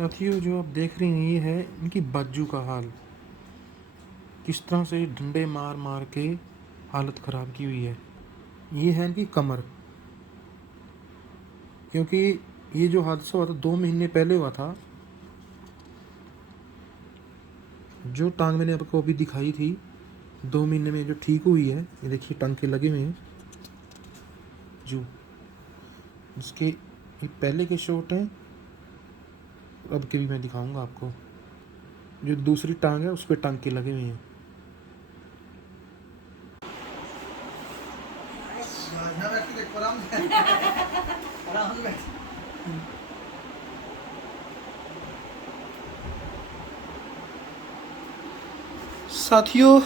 साथियों, जो आप देख रहे हैं ये है इनकी बाजू का हाल। किस तरह से डंडे मार मार के हालत ख़राब की हुई है। ये है इनकी कमर, क्योंकि ये जो हादसा हुआ था 2 महीने पहले हुआ था। जो टांग मैंने आपको अभी दिखाई थी 2 महीने में जो ठीक हुई है, ये देखिए टांके लगे हुए हैं जो इसके ये पहले के शॉट हैं। अब के भी मैं दिखाऊंगा आपको। जो दूसरी टांग है उस पर टांके लगे हुए हैं। साथियों,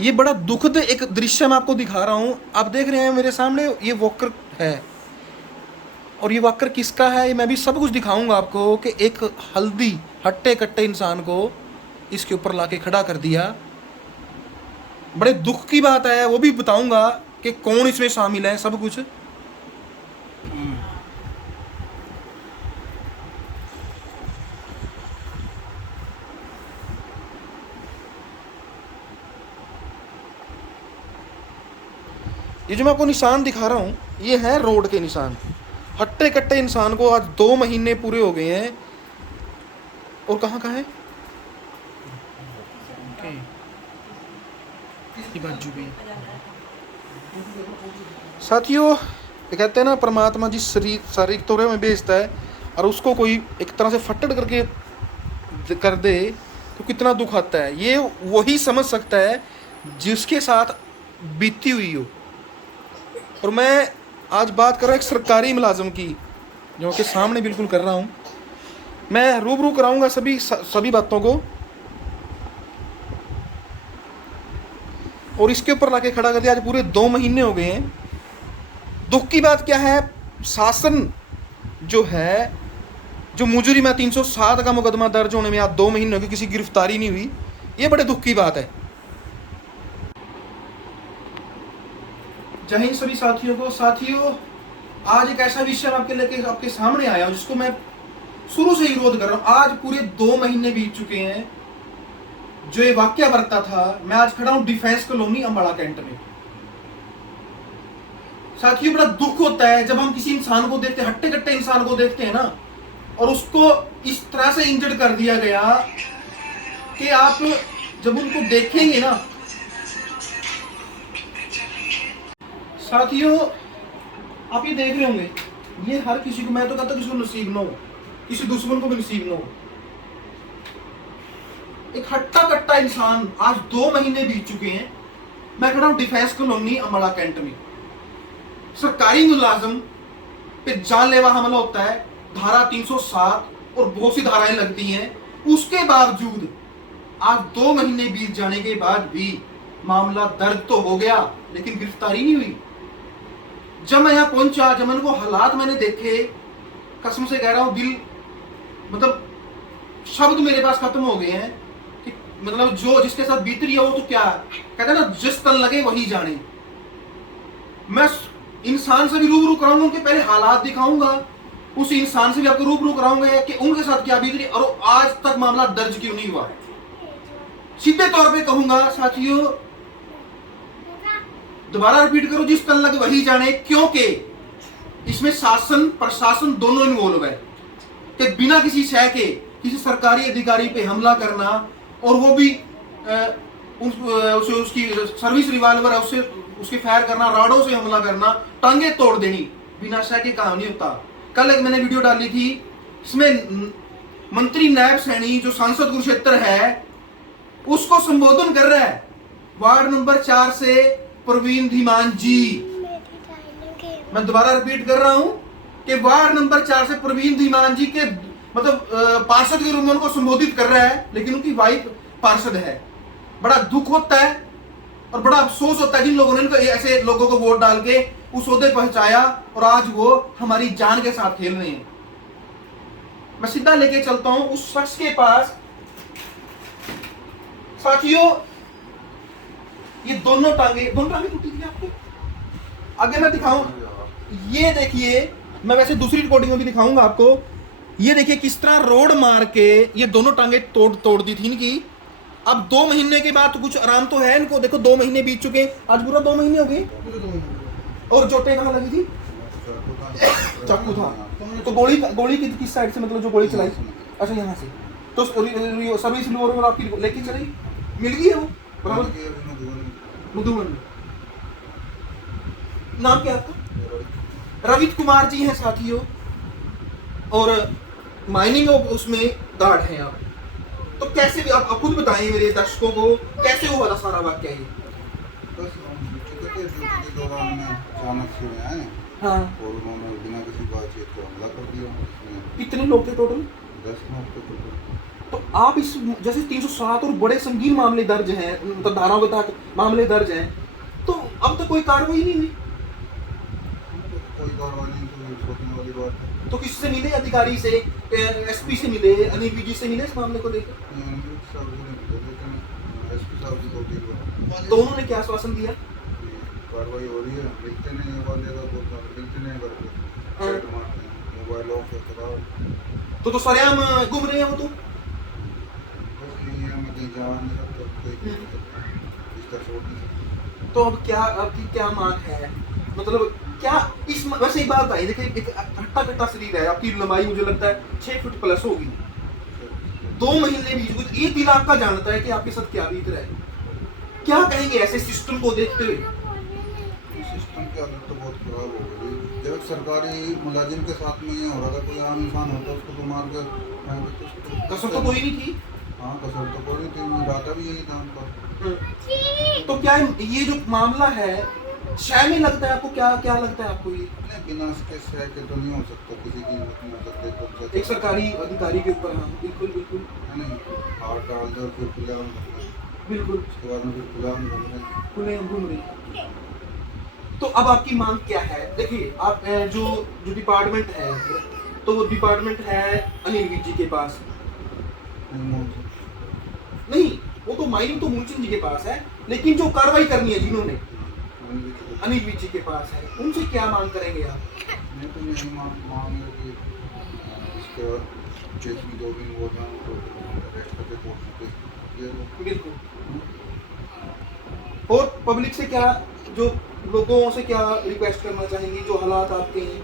ये बड़ा दुखद एक दृश्य मैं आपको दिखा रहा हूँ। आप देख रहे हैं मेरे सामने ये वॉकर है, और ये वॉकर किसका है ये मैं भी सब कुछ दिखाऊंगा आपको। कि एक हल्दी हट्टे कट्टे इंसान को इसके ऊपर लाके खड़ा कर दिया। बड़े दुख की बात है, वो भी बताऊंगा कि कौन इसमें शामिल है, सब कुछ। ये जो मैं आपको निशान दिखा रहा हूँ ये है रोड के निशान। हट्टे कट्टे इंसान को आज 2 महीने पूरे हो गए हैं। और कहाँ है बाजू भी। साथियों, ये कहते हैं ना, परमात्मा जिस शारीरिक तौर में भेजता है और उसको कोई एक तरह से फटड़ करके कर दे तो कितना दुख आता है। ये वही समझ सकता है जिसके साथ बीती हुई हो। और मैं आज बात कर रहा हूँ एक सरकारी मुलाजिम की, जो कि सामने बिल्कुल कर रहा हूँ। मैं रूबरू कराऊंगा सभी बातों को, और इसके ऊपर लाके खड़ा कर दिया। आज पूरे 2 महीने हो गए हैं। दुख की बात क्या है, शासन जो है, जो मुजरिम है, 307 का मुकदमा दर्ज होने में आज 2 महीने हो गए, किसी गिरफ्तारी नहीं हुई। ये बड़े दुख की बात है। जय हिंद सभी साथियों को। साथियों, आज एक ऐसा विषय आपके लेके आपके सामने आया हूं जिसको मैं शुरू से ही विरोध कर रहा हूं। आज पूरे 2 महीने बीत चुके हैं जो ये वाक्य बरता था। मैं आज खड़ा हूं डिफेंस कॉलोनी अंबाला कैंट में। साथियों, बड़ा दुख होता है जब हम किसी इंसान को देखते, हट्टे कट्टे इंसान को देखते हैं ना, और उसको इस तरह से इंजर्ड कर दिया गया कि आप जब उनको देखेंगे ना। साथियों, आप ये देख रहे होंगे, ये हर किसी को, मैं तो कहता हूं किसी को नसीब ना हो, किसी दुश्मन को भी नसीब ना हो। एक हट्टा कट्टा इंसान, आज 2 महीने बीत चुके हैं। मैं खड़ा हूं डिफेंस कॉलोनी अंबाला कैंट में। सरकारी मुलाजिम पे जानलेवा हमला होता है, धारा 307 और बहुत सी धाराएं लगती हैं। उसके बावजूद आज 2 महीने बीत जाने के बाद भी मामला दर्ज तो हो गया, लेकिन गिरफ्तारी नहीं हुई। जब मैं यहाँ पहुंचा, जब मैंने वो हालात मैंने देखे, कसम से कह रहा हूं, दिल, मतलब शब्द मेरे पास खत्म हो गए हैं कि मतलब जो जिसके साथ बीत रही है वो तो क्या कहते हैं ना, जिस तन लगे वही जाने। मैं इंसान से भी रूबरू कराऊंगा, उनके पहले हालात दिखाऊंगा, उस इंसान से भी आपको रूबरू कराऊंगा कि उनके साथ क्या बीत रही, और आज तक मामला दर्ज क्यों नहीं हुआ। सीधे तौर पे कहूंगा साथियों, दोबारा रिपीट करो, जिस तन लगे वही जाने, क्योंकि इसमें शासन प्रशासन दोनों इन्वॉल्व है। कि बिना किसी शय के किसी सरकारी अधिकारी पे हमला करना, और वो भी उसकी सर्विस रिवॉल्वर है उससे उसके फायर करना, राडों से हमला करना, टांगे तोड़ देनी, बिना शय के काम नहीं होता। कल एक मैंने वीडियो डाली थी, इसमें मंत्री नायब सैनी जो सांसद कुरुक्षेत्र है उसको संबोधन कर रहा है, वार्ड नंबर 4 से प्रवीण धीमान जी। मैं दोबारा रिपीट कर रहा हूं कि वार्ड नंबर 4 से प्रवीण धीमान जी के मतलब पार्षद के रूप में उनको संबोधित कर रहा है, लेकिन उनकी वाइफ पार्षद है। बड़ा दुख होता है और बड़ा अफसोस होता है जिन लोगों ने इनको ऐसे लोगों को वोट डाल के उस ओहदे पहुंचाया, और आज वो हमारी जान के साथ खेल रहे हैं। मैं सीधा लेके चलता हूं उस शख्स के पास। साथियों, ये दोनों टांगे टूटी थी आपको, आगे मैं दिखाऊं। ये देखिए, मैं वैसे दूसरी रिकॉर्डिंग में भी दिखाऊंगा आपको। ये देखिए किस तरह रोड मार के ये दोनों टांगे तोड़ तोड़ दी थी इनकी। अब 2 महीने के बाद तो कुछ आराम तो है इनको, देखो 2 महीने बीत चुके, आज पूरा 2 महीने हो गए। और चोटें कहाँ लगी थी? चाकू था। तो गोली गोली किस साइड से, मतलब जो गोली चलाई? अच्छा यहाँ से। तो सभी सिल्वर आपकी लेके चली, मिल गई है वो बराबर? मधुबन में। नाम क्या आपका? रवित कुमार जी हैं साथियों, और माइनिंग उसमें गार्ड हैं आप। तो कैसे भी आप खुद बताएं मेरे दर्शकों को, कैसे हुआ था सारा वाक्य ये? बस हम ड्यूटी के दौरान में अचानक से आए हाँ। और उन्होंने बिना किसी बातचीत को हमला कर दिया। कितने लोग थे टोटल? 10 लोग थे टोटल। तो आप इस जैसे 307 और बड़े संगीन मामले दर्ज हैं, मतलब धाराओं के तहत मामले दर्ज हैं, तो अब तक कोई कार्रवाई नहीं हुई? कोई कार्रवाई नहीं, कोई सोचने वाली बात है। तो किससे मिले? अधिकारी से, एसपी से मिले, अनिल विजी से मिले इस मामले को लेकर? एसपी साहब जी को भी तो उन्होंने क्या आश्वासन दिया? कार्रवाई हो रही है, मिलते नहीं है वाले का, मिलते नहीं करके पेट मारते हैं, मोबाइलों के खराब। तो सरेआम घूम रहे हैं वो तो। बस यही है, मैं कहीं जा नहीं सकता, कोई इस तरह छोड़ नहीं सकता। तो अब क्या, आपकी क्या मांग है? मतलब क्या इस वैसे एक बात आई, देखिए एक हट्टा कट्टा शरीर है, आपकी लंबाई मुझे लगता है 6 फुट प्लस होगी। 2 महीने बीच कुछ ये दिल आपका जानता है कि आपके साथ क्या बीत रहा है। क्या कहेंगे ऐसे सिस्टम को देखते हुए? सिस्टम की हालत तो बहुत खराब हो गई। जब सरकारी मुलाजिम के साथ में ये हो रहा था, कोई आम इंसान होता उसको तो मार कर कसर तो कोई नहीं थी। हाँ, कसर तो कोई नहीं थी, इरादा भी यही था उनका। तो क्या ये जो मामला है शय में लगता है आपको? क्या क्या लगता है आपको ये? नहीं, बिना इसके शय के तो नहीं हो सकता, किसी की हिम्मत नहीं हो सकती। तो एक सरकारी अधिकारी के ऊपर, हाँ बिल्कुल बिल्कुल नहीं, हार डाल दो फिर खुलेआम बिल्कुल, उसके बाद में फिर खुलेआम खुले घूम रही। तो अब आपकी मांग क्या है? देखिए आप जो जो डिपार्टमेंट है, तो वो डिपार्टमेंट है अनिल विज जी के पास नहीं, वो तो माइनिंग तो मूलचंद जी के पास है, लेकिन जो कार्रवाई करनी है जिन्होंने अनिल विज जी के पास है, उनसे क्या मांग करेंगे आप? मैं तो यही मांग है कि इसके केस में जो भी वो ना तो अरेस्ट करके कोर्ट में बिल्कुल। और पब्लिक से क्या, जो लोगों से क्या रिक्वेस्ट करना चाहेंगी जो हालात आपके हैं?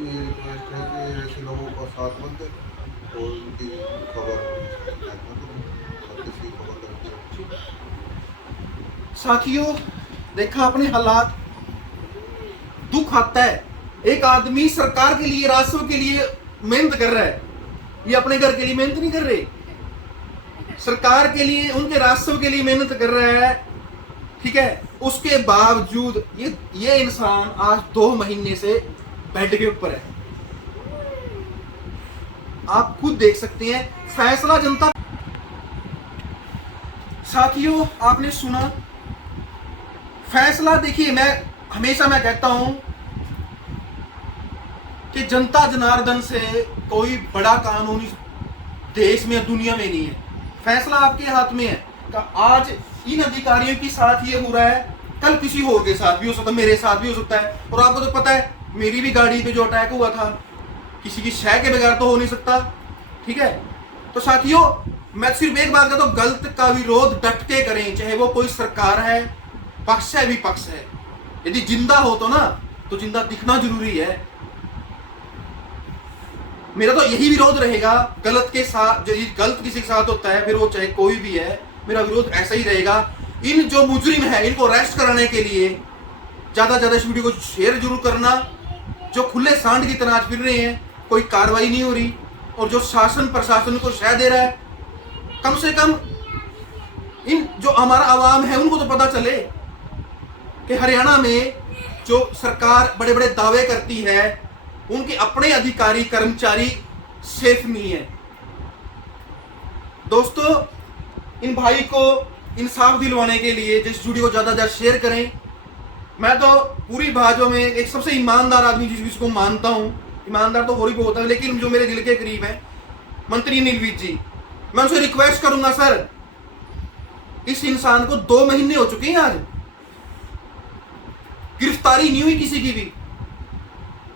ये रिक्वेस्ट है कि ऐसे लोगों का साथ मत दे और उनकी खबर किसी खबर करके। साथियों देखा अपने हालात, दुख आता है। एक आदमी सरकार के लिए, राजस्व के लिए मेहनत कर रहा है, ये अपने घर के लिए मेहनत नहीं कर रहे, सरकार के लिए, उनके राजस्व के लिए मेहनत कर रहा है, ठीक है। उसके बावजूद ये इंसान आज 2 महीने से बेड के ऊपर है। आप खुद देख सकते हैं, फैसला जनता। साथियों आपने सुना फैसला। देखिए मैं हमेशा कहता हूं कि जनता जनार्दन से कोई बड़ा कानून इस देश में, दुनिया में नहीं है। फैसला आपके हाथ में है। आज इन अधिकारियों के साथ ये हो रहा है, कल किसी और के साथ भी हो सकता है, मेरे साथ भी हो सकता है। और आपको तो पता है मेरी भी गाड़ी पे जो अटैक हुआ था, किसी की शय के बगैर तो हो नहीं सकता, ठीक है। तो साथियों मैं सिर्फ एक बात कहता हूं, गलत का विरोध डट के करें, चाहे वो कोई सरकार है, पक्ष है, विपक्ष है। यदि जिंदा हो तो ना, तो जिंदा दिखना जरूरी है। मेरा तो यही विरोध रहेगा गलत के साथ। जो गलत किसी के साथ होता है, फिर वो चाहे कोई भी है, मेरा विरोध ऐसा ही रहेगा। इन जो मुजरिम है इनको अरेस्ट कराने के लिए ज्यादा से ज्यादा इस वीडियो को शेयर जरूर करना। जो खुले सांड की तरह फिर रहे हैं, कोई कार्रवाई नहीं हो रही, और जो शासन प्रशासन को शह दे रहा है, कम से कम इन जो हमारा आवाम है उनको तो पता चले कि हरियाणा में जो सरकार बड़े बड़े दावे करती है, उनके अपने अधिकारी कर्मचारी सेफ नहीं है। दोस्तों इन भाई को इंसाफ दिलवाने के लिए जिस वीडियो को ज्यादा ज्यादा शेयर करें। मैं तो पूरी भाजपा में एक सबसे ईमानदार आदमी जिसको मानता हूं, ईमानदार तो हो ही बहुत है, लेकिन जो मेरे दिल के करीब है मंत्री अनिल विज जी, मैं उनसे रिक्वेस्ट करूंगा, सर इस इंसान को 2 महीने हो चुके हैं, आज गिरफ्तारी नहीं हुई किसी की भी।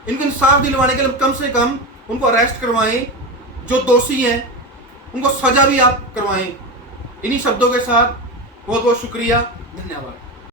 इनको इंसाफ दिलवाने के लिए कम से कम उनको अरेस्ट करवाएं, जो दोषी हैं उनको सजा भी आप करवाएं। इन्हीं शब्दों के साथ बहुत बहुत शुक्रिया, धन्यवाद।